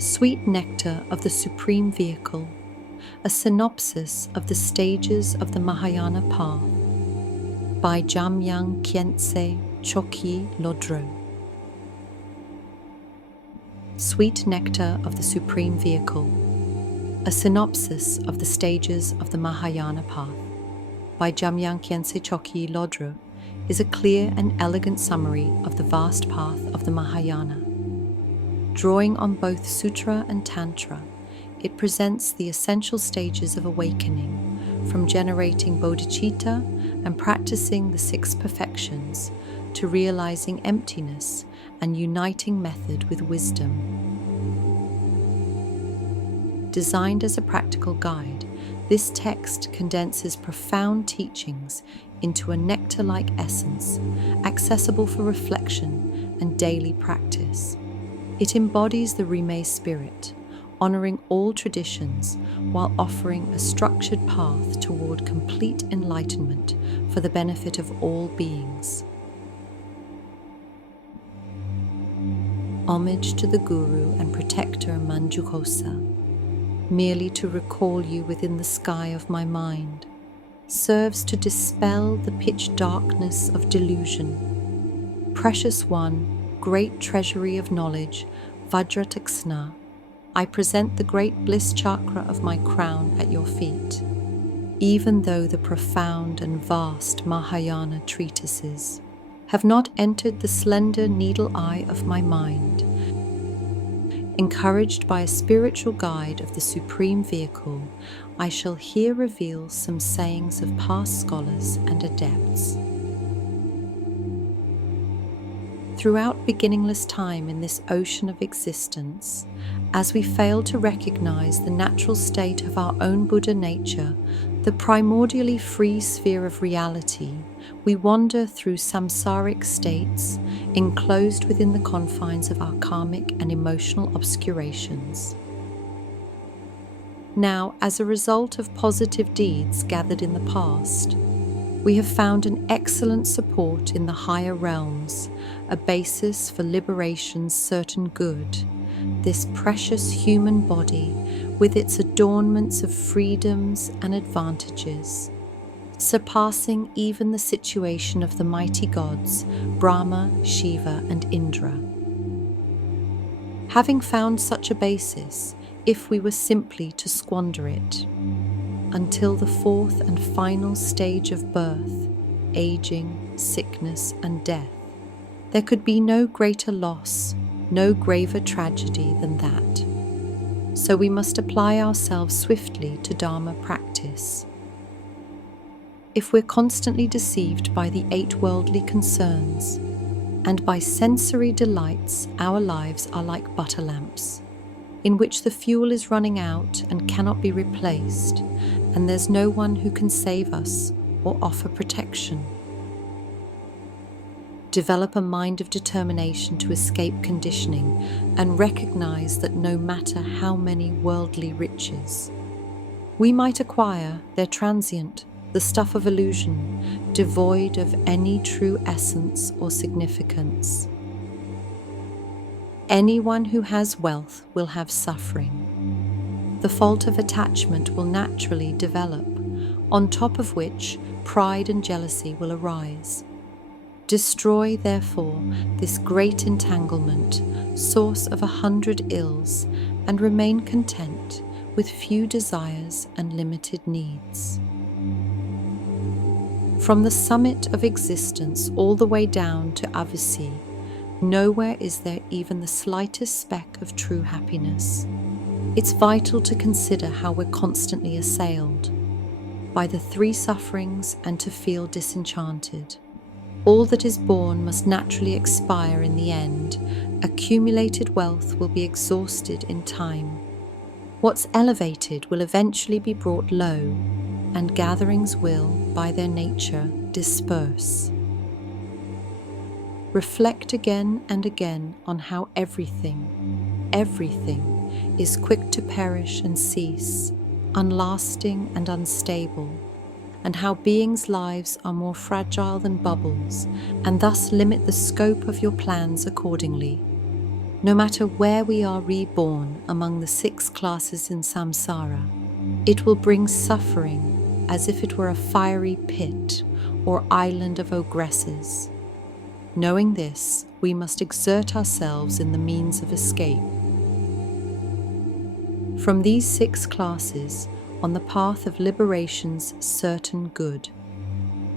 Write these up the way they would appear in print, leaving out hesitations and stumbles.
Sweet Nectar of the Supreme Vehicle, a synopsis of the stages of the Mahāyāna path by Jamyang Khyentse Chökyi Lodrö. Sweet Nectar of the Supreme Vehicle, a synopsis of the stages of the Mahāyāna path by Jamyang Khyentse Chökyi Lodrö is a clear and elegant summary of the vast path of the Mahāyāna. Drawing on both Sutra and Tantra, it presents the essential stages of awakening, from generating Bodhicitta and practicing the 6 perfections to realizing emptiness and uniting method with wisdom. Designed as a practical guide, this text condenses profound teachings into a nectar-like essence, accessible for reflection and daily practice. It embodies the Rimé spirit, honoring all traditions while offering a structured path toward complete enlightenment for the benefit of all beings. Homage to the Guru and Protector Manjukosa, merely to recall you within the sky of my mind, serves to dispel the pitch darkness of delusion. Precious one, great treasury of knowledge, Vajrataksana, I present the great bliss chakra of my crown at your feet, even though the profound and vast Mahāyāna treatises have not entered the slender needle eye of my mind. Encouraged by a spiritual guide of the Supreme Vehicle, I shall here reveal some sayings of past scholars and adepts. Throughout beginningless time in this ocean of existence, as we fail to recognize the natural state of our own Buddha nature, the primordially free sphere of reality, we wander through samsaric states, enclosed within the confines of our karmic and emotional obscurations. Now, as a result of positive deeds gathered in the past, we have found an excellent support in the higher realms, a basis for liberation's certain good, this precious human body with its adornments of freedoms and advantages, surpassing even the situation of the mighty gods Brahma, Shiva, and Indra. Having found such a basis, if we were simply to squander it, until the 4th and final stage of birth, aging, sickness, and death, there could be no greater loss, no graver tragedy than that. So we must apply ourselves swiftly to Dharma practice. If we're constantly deceived by the 8 worldly concerns, and by sensory delights, our lives are like butter lamps, in which the fuel is running out and cannot be replaced, and there's no one who can save us or offer protection. Develop a mind of determination to escape conditioning and recognize that no matter how many worldly riches we might acquire, they're transient, the stuff of illusion, devoid of any true essence or significance. Anyone who has wealth will have suffering. The fault of attachment will naturally develop, on top of which pride and jealousy will arise. Destroy, therefore, this great entanglement, source of 100 ills, and remain content with few desires and limited needs. From the summit of existence all the way down to Avasi, nowhere is there even the slightest speck of true happiness. It's vital to consider how we're constantly assailed by the 3 sufferings and to feel disenchanted. All that is born must naturally expire in the end. Accumulated wealth will be exhausted in time. What's elevated will eventually be brought low, and gatherings will, by their nature, disperse. Reflect again and again on how everything is quick to perish and cease, unlasting and unstable, and how beings' lives are more fragile than bubbles, and thus limit the scope of your plans accordingly. No matter where we are reborn among the 6 classes in samsara, it will bring suffering as if it were a fiery pit or island of ogresses. Knowing this, we must exert ourselves in the means of escape. From these 6 classes, on the path of liberation's certain good,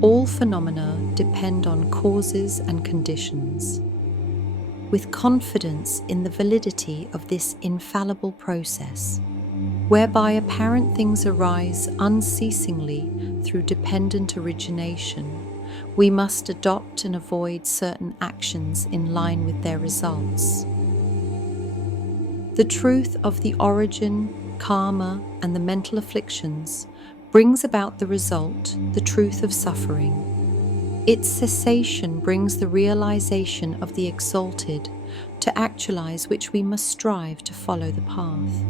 all phenomena depend on causes and conditions. With confidence in the validity of this infallible process, whereby apparent things arise unceasingly through dependent origination, we must adopt and avoid certain actions in line with their results. The truth of the origin, karma, and the mental afflictions brings about the result, the truth of suffering. Its cessation brings the realization of the exalted, to actualize which we must strive to follow the path.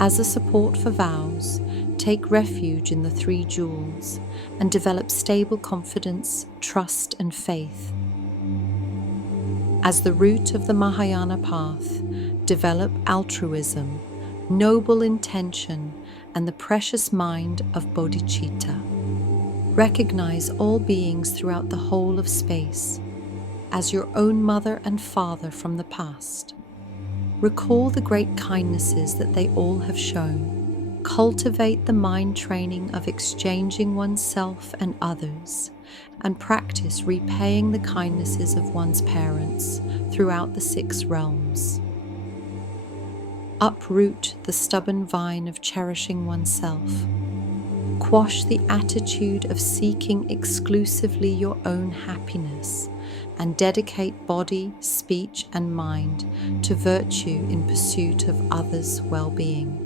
As a support for vows, take refuge in the 3 jewels and develop stable confidence, trust, and faith. As the root of the Mahāyāna path, develop altruism, noble intention, and the precious mind of Bodhicitta. Recognize all beings throughout the whole of space as your own mother and father from the past. Recall the great kindnesses that they all have shown. Cultivate the mind training of exchanging oneself and others, and practice repaying the kindnesses of one's parents throughout the 6 realms. Uproot the stubborn vine of cherishing oneself. Quash the attitude of seeking exclusively your own happiness, and dedicate body, speech, and mind to virtue in pursuit of others' well-being.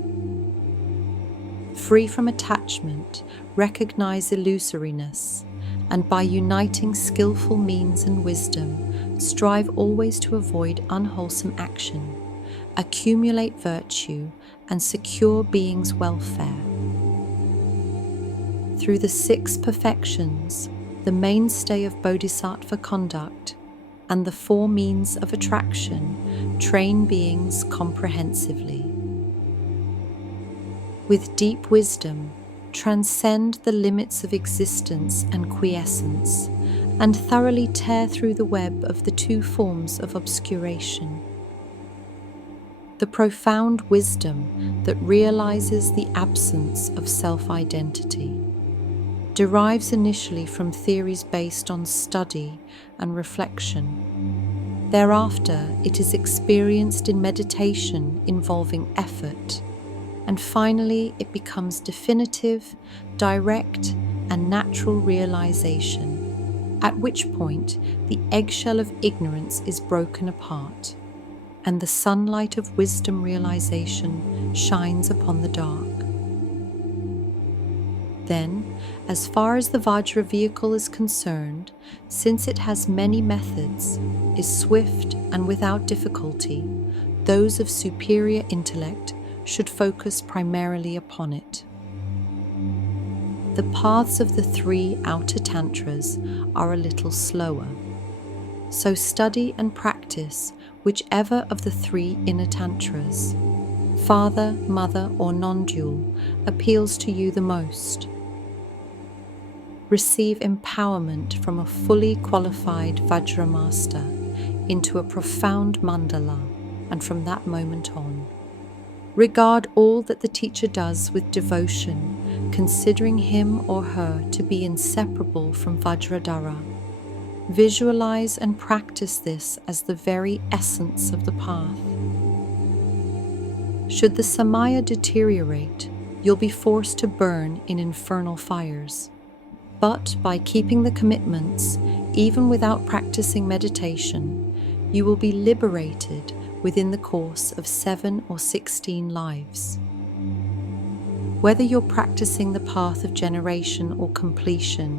Free from attachment, recognize illusoriness, and by uniting skillful means and wisdom, strive always to avoid unwholesome action, accumulate virtue, and secure beings' welfare. Through the 6 perfections, the mainstay of bodhisattva conduct, and the 4 means of attraction, train beings comprehensively. With deep wisdom, transcend the limits of existence and quiescence, and thoroughly tear through the web of the 2 forms of obscuration. The profound wisdom that realizes the absence of self-identity derives initially from theories based on study and reflection. Thereafter, it is experienced in meditation involving effort, and finally it becomes definitive, direct, and natural realization, at which point the eggshell of ignorance is broken apart, and the sunlight of wisdom realization shines upon the dark. Then, as far as the Vajra vehicle is concerned, since it has many methods, is swift and without difficulty, those of superior intellect should focus primarily upon it. The paths of the 3 outer tantras are a little slower, so study and practice whichever of the 3 inner tantras, father, mother, or non-dual, appeals to you the most. Receive empowerment from a fully qualified Vajra master into a profound mandala, and from that moment on, regard all that the teacher does with devotion, considering him or her to be inseparable from Vajradhara. Visualize and practice this as the very essence of the path. Should the samaya deteriorate, you'll be forced to burn in infernal fires. But by keeping the commitments, even without practicing meditation, you will be liberated within the course of 7 or 16 lives. Whether you're practicing the path of generation or completion,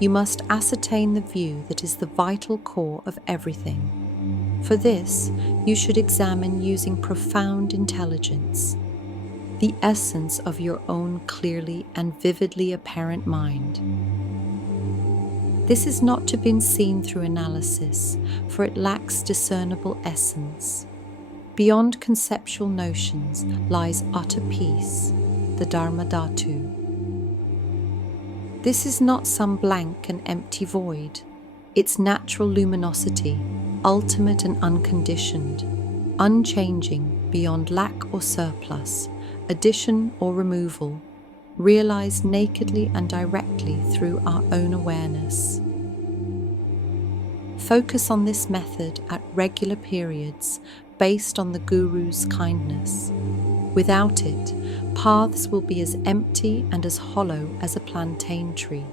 you must ascertain the view that is the vital core of everything. For this, you should examine using profound intelligence, the essence of your own clearly and vividly apparent mind. This is not to be seen through analysis, for it lacks discernible essence. Beyond conceptual notions lies utter peace, the Dharma Dhatu. This is not some blank and empty void. It's natural luminosity, ultimate and unconditioned, unchanging beyond lack or surplus, addition or removal, realized nakedly and directly through our own awareness. Focus on this method at regular periods based on the Guru's kindness. Without it, paths will be as empty and as hollow as a plantain tree.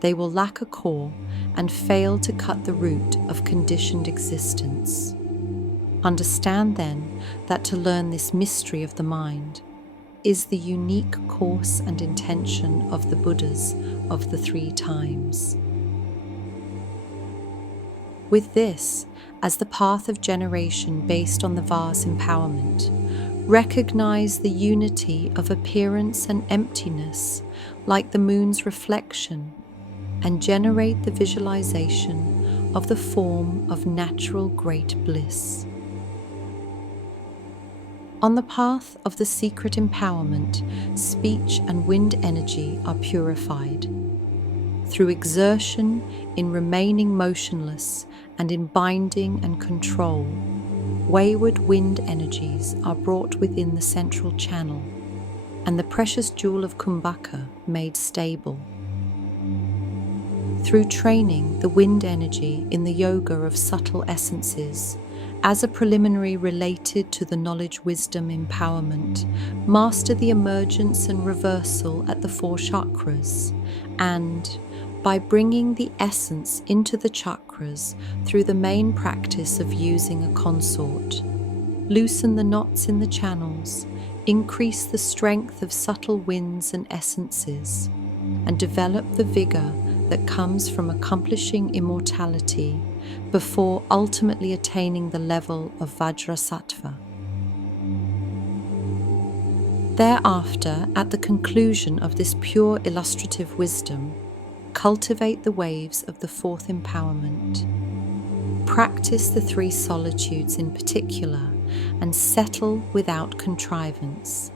They will lack a core and fail to cut the root of conditioned existence. Understand then that to learn this mystery of the mind is the unique course and intention of the Buddhas of the 3 times. With this as the path of generation based on the vase empowerment, recognize the unity of appearance and emptiness like the moon's reflection, and generate the visualization of the form of natural great bliss. On the path of the secret empowerment, speech and wind energy are purified. Through exertion in remaining motionless and in binding and control, wayward wind energies are brought within the central channel, and the precious jewel of Kumbhaka made stable. Through training the wind energy in the yoga of subtle essences, as a preliminary related to the knowledge-wisdom empowerment, master the emergence and reversal at the 4 chakras, and, by bringing the essence into the chakras through the main practice of using a consort, loosen the knots in the channels, increase the strength of subtle winds and essences, and develop the vigor that comes from accomplishing immortality before ultimately attaining the level of Vajrasattva. Thereafter, at the conclusion of this pure illustrative wisdom, cultivate the waves of the 4th empowerment. Practice the 3 solitudes in particular and settle without contrivance,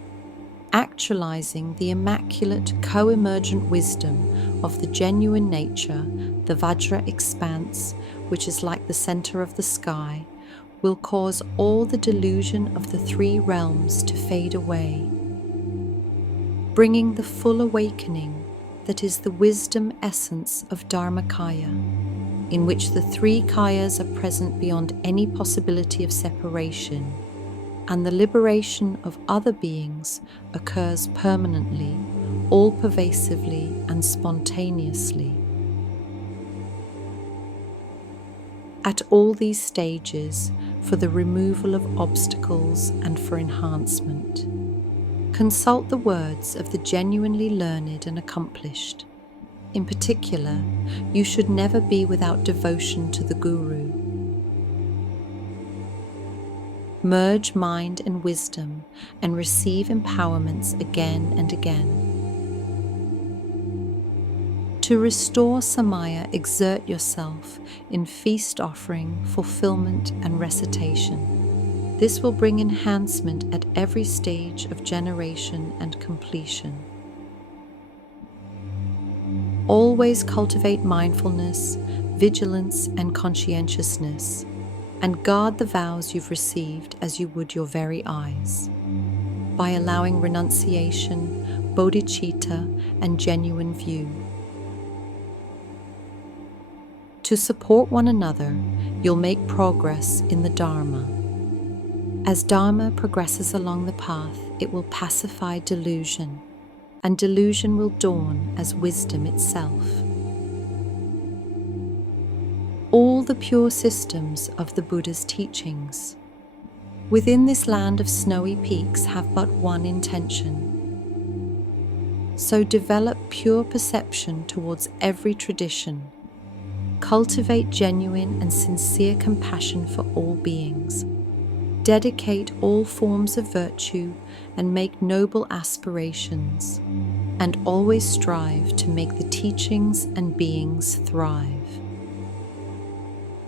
actualizing the immaculate co-emergent wisdom of the genuine nature, the Vajra expanse, which is like the center of the sky, will cause all the delusion of the 3 realms to fade away, bringing the full awakening that is the wisdom essence of Dharmakaya, in which the 3 kayas are present beyond any possibility of separation, and the liberation of other beings occurs permanently, all-pervasively and spontaneously. At all these stages, for the removal of obstacles and for enhancement, consult the words of the genuinely learned and accomplished. In particular, you should never be without devotion to the Guru. Merge mind and wisdom and receive empowerments again and again. To restore Samaya, exert yourself in feast offering, fulfillment, and recitation. This will bring enhancement at every stage of generation and completion. Always cultivate mindfulness, vigilance, and conscientiousness, and guard the vows you've received as you would your very eyes, by allowing renunciation, bodhicitta, and genuine view. To support one another, you'll make progress in the Dharma. As Dharma progresses along the path, it will pacify delusion, and delusion will dawn as wisdom itself. All the pure systems of the Buddha's teachings within this land of snowy peaks have but one intention. So develop pure perception towards every tradition. Cultivate genuine and sincere compassion for all beings. Dedicate all forms of virtue and make noble aspirations. and always strive to make the teachings and beings thrive.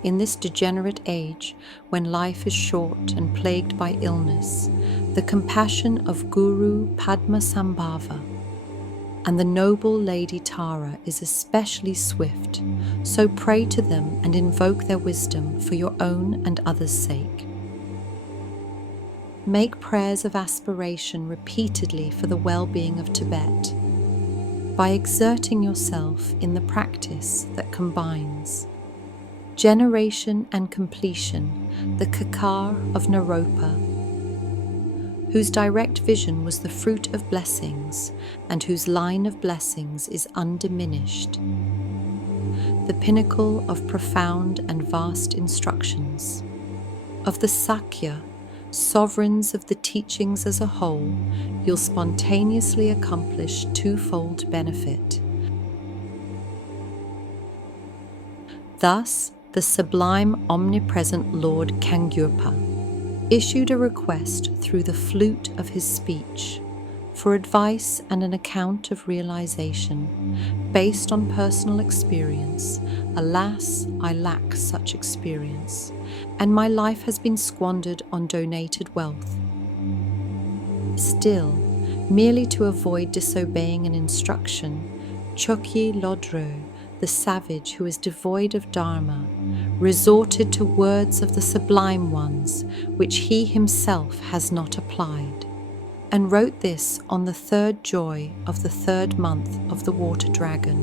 In this degenerate age, when life is short and plagued by illness, the compassion of Guru Padmasambhava and the noble Lady Tara is especially swift, so pray to them and invoke their wisdom for your own and others' sake. Make prayers of aspiration repeatedly for the well-being of Tibet, by exerting yourself in the practice that combines generation and completion, the Kakar of Naropa, whose direct vision was the fruit of blessings and whose line of blessings is undiminished, the pinnacle of profound and vast instructions, of the Sakya, sovereigns of the teachings as a whole, you'll spontaneously accomplish twofold benefit. Thus, the sublime omnipresent Lord Kangyurpa issued a request through the flute of his speech for advice and an account of realization based on personal experience. Alas, I lack such experience, and my life has been squandered on donated wealth. Still, merely to avoid disobeying an instruction, Chokyi Lodrö, the savage who is devoid of dharma, resorted to words of the sublime ones which he himself has not applied, and wrote this on the third joy of the third month of the water dragon,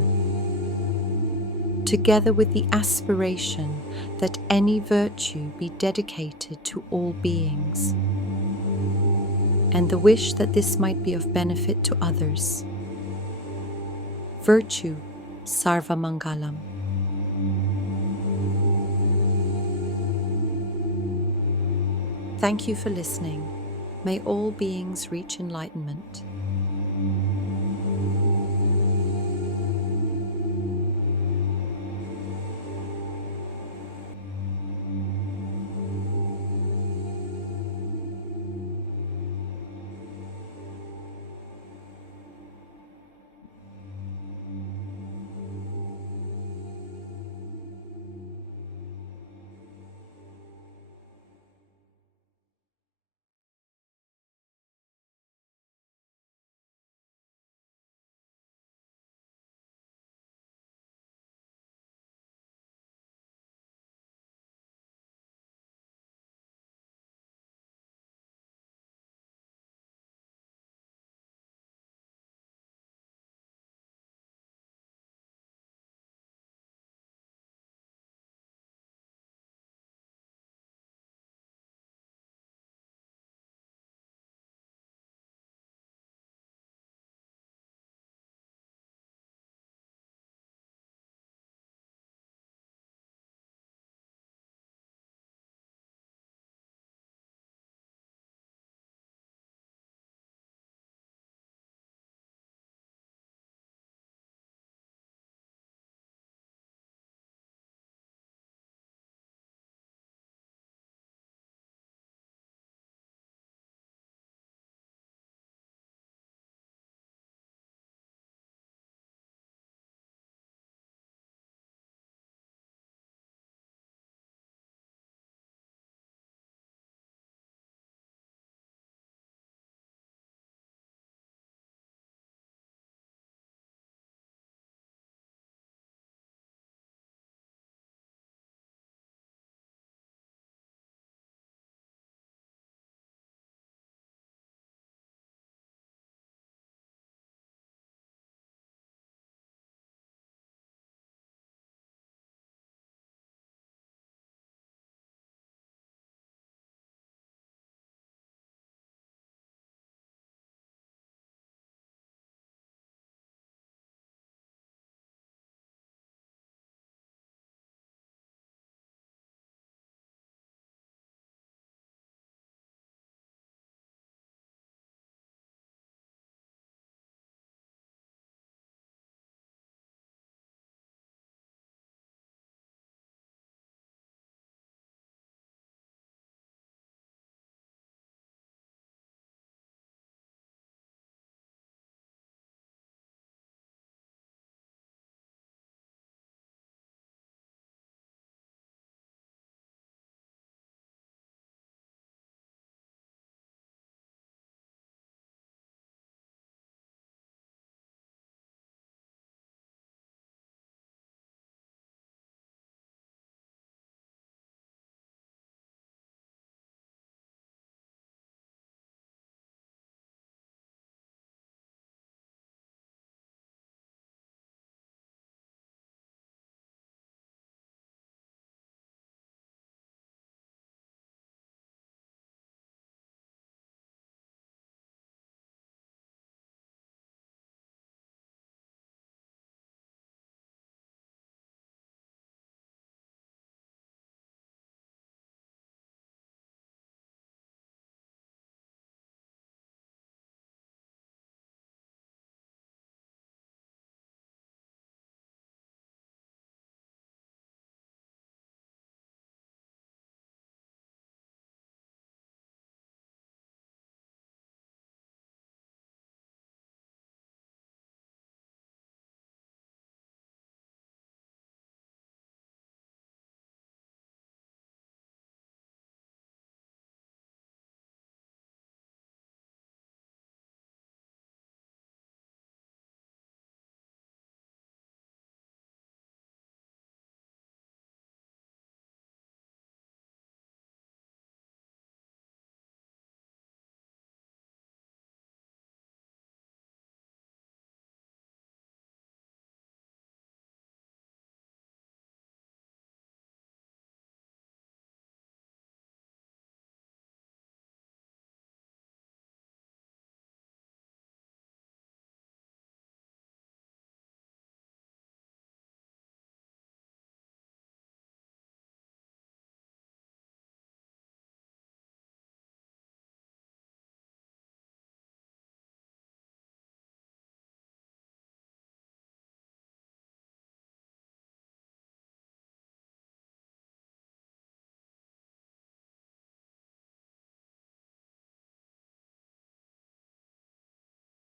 together with the aspiration that any virtue be dedicated to all beings, and the wish that this might be of benefit to others. Virtue Sarva Mangalam. Thank you for listening. May all beings reach enlightenment.